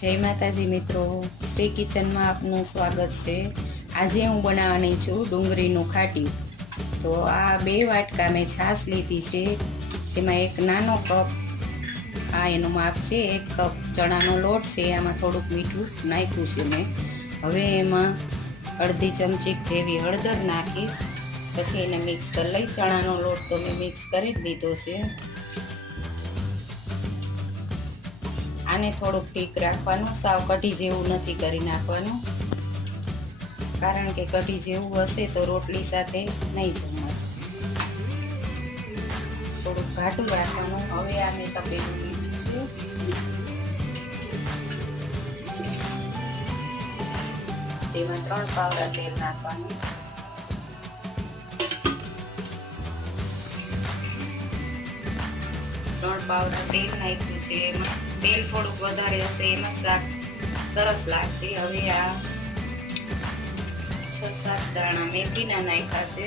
જય માતાજી મિત્રો, શ્રી કિચનમાં આપનું સ્વાગત છે। આજે હું બનાવવાની છું ડુંગળીનું ખાટીયું। તો આ 2 વાટકા મેં છાશ લીધી છે, તેમાં એક નાનો કપ આ એનું માપ છે, 1 કપ ચણાનો લોટ છે, આમાં થોડુંક મીઠું નાખ્યું છે મેં। હવે એમાં અડધી ચમચી જેવી હળદર નાખીશ, પછી એને મિક્સ કરી લઈશ। ચણાનો લોટ તો મેં મિક્સ કરી દીધો છે। આને થોડુંક ઠીક રાખવાનું, સાવ કઢી જેવું નથી કરી નાખવાનું, કારણ કે કઢી જેવું હશે તો રોટલી સાથે નહીં જમાય। થોડુંક ઘાટું રાખવાનું। હવે આ મેં તપેલું લીધું છે, તેમાં 3 પાવડા તેલ નાખવાનું। ત્રણ પાવડા તેલ નાખ્યું છે, એમાં તેલ થોડુંક વધારે હશે, એમાં શાક સરસ લાગશે। હવે આ 6-7 દાણા મેથીના નાખ્યા છે।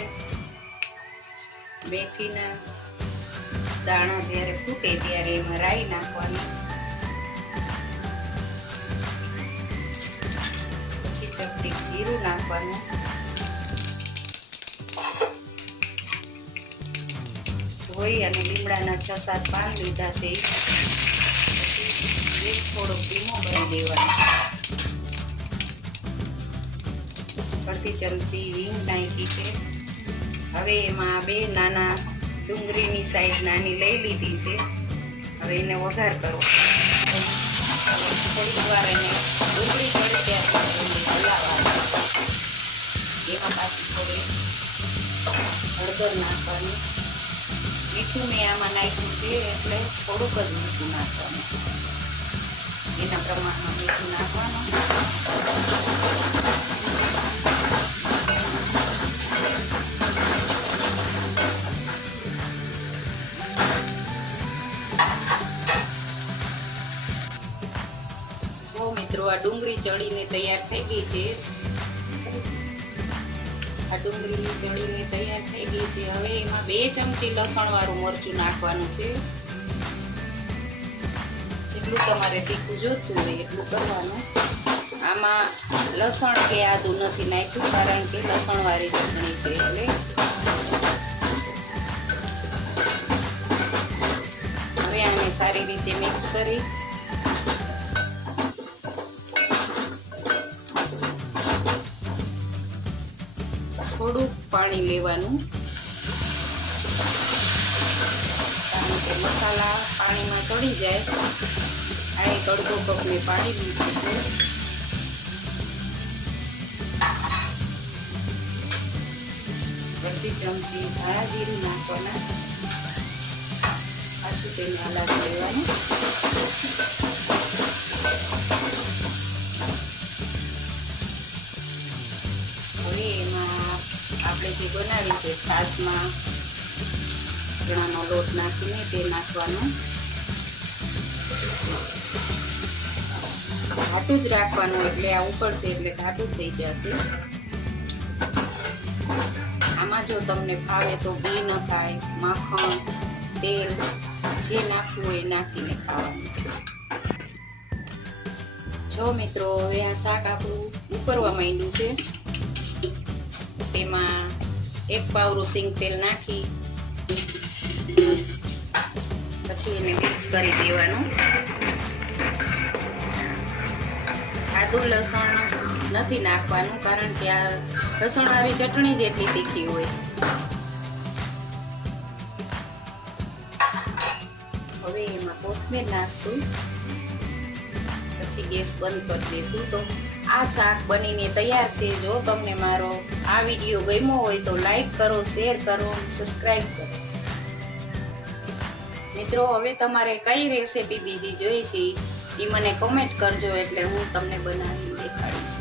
મેથીના દાણા જ્યારે ફૂટે ત્યારે એમાં રાઈ નાખવાની, પછી ચપટી જીરું નાખવાનું, ધોઈ અને લીમડાના 6-7 પાન લીધા છે, થોડોક ધીમો કરી દેવાનો। અડધી ચમચી હિંગ નાખી છે। હવે એમાં 2 નાના ડુંગળીની સાઈઝ નાની લઈ લીધી છે। હવે એને વઘાર કરો, થોડીક વાર એને ડુંગળી ચડે ત્યાં સુધી હલાવવાનું। એમાં પાછી થોડી હળદર નાખવાની, મીઠું મેં આમાં નાખ્યું છે એટલે થોડુંક જ મીઠું નાખવાનું, એના પ્રમાણમાં મીઠું નાખવાનું। જો મિત્રો, આ ડુંગળી ચડીને તૈયાર થઈ ગઈ છે। આ ડુંગળી ચડીને તૈયાર થઈ ગઈ છે। હવે એમાં 2 ચમચી લસણ વાળું મરચું નાખવાનું છે। જેટલું તમારે તીખું જોતું હોય એટલું કરવાનું। આમાં લસણ કે આદુ નથી નાખ્યું, કારણ કે લસણ વાળી ચટણી છે એટલે। હવે આને સારી રીતે મિક્સ કરી થોડુંક પાણી લેવાનું, કારણ કે મસાલા પાણીમાં ચડી જાય। આ 1 અડધો કપ મેં પાણી લીધું છે। અડધી ચમચી ધાણા જીરું નાખવાના, પાછું તેને હલાવી લેવાનું। હવે એમાં આપણે જે બનાવી છે છાશમાં ચણાનો લોટ નાખીને તે નાખવાનો, ઘાટું જ રાખવાનું, એટલે આ ઉકળશે એટલે ઘાટું થઈ જશે। આમાં જો તમને ફાવે તો ઘી નખાય, માખણ, તેલ જે નાખવું હોય એ નાખીને ખાવાનું। જો મિત્રો, હવે આ શાક આપણું ઉકળવા માંડ્યું છે, તેમાં 1 પાવડું સિંગ તેલ નાખી પછી એને મિક્સ કરી દેવાનું। આદુ લસણ નથી નાખવાનું, કારણ કે આ લસણ વાળી ચટણી જેટલી તીખી હોય। હવે એમાં કોથમીર નાખશું, પછી ગેસ બંધ કરી દઈશું। તો આ શાક બનીને તૈયાર છે। જો તમને મારો આ વિડીયો ગમ્યો હોય તો લાઈક કરો, શેર કરો, સબસ્ક્રાઈબ કરો। મિત્રો, હવે તમારે કઈ રેસીપી બીજી જોઈ છે એ મને કોમેન્ટ કરજો, એટલે હું તમને બનાવીને દેખાડીશ।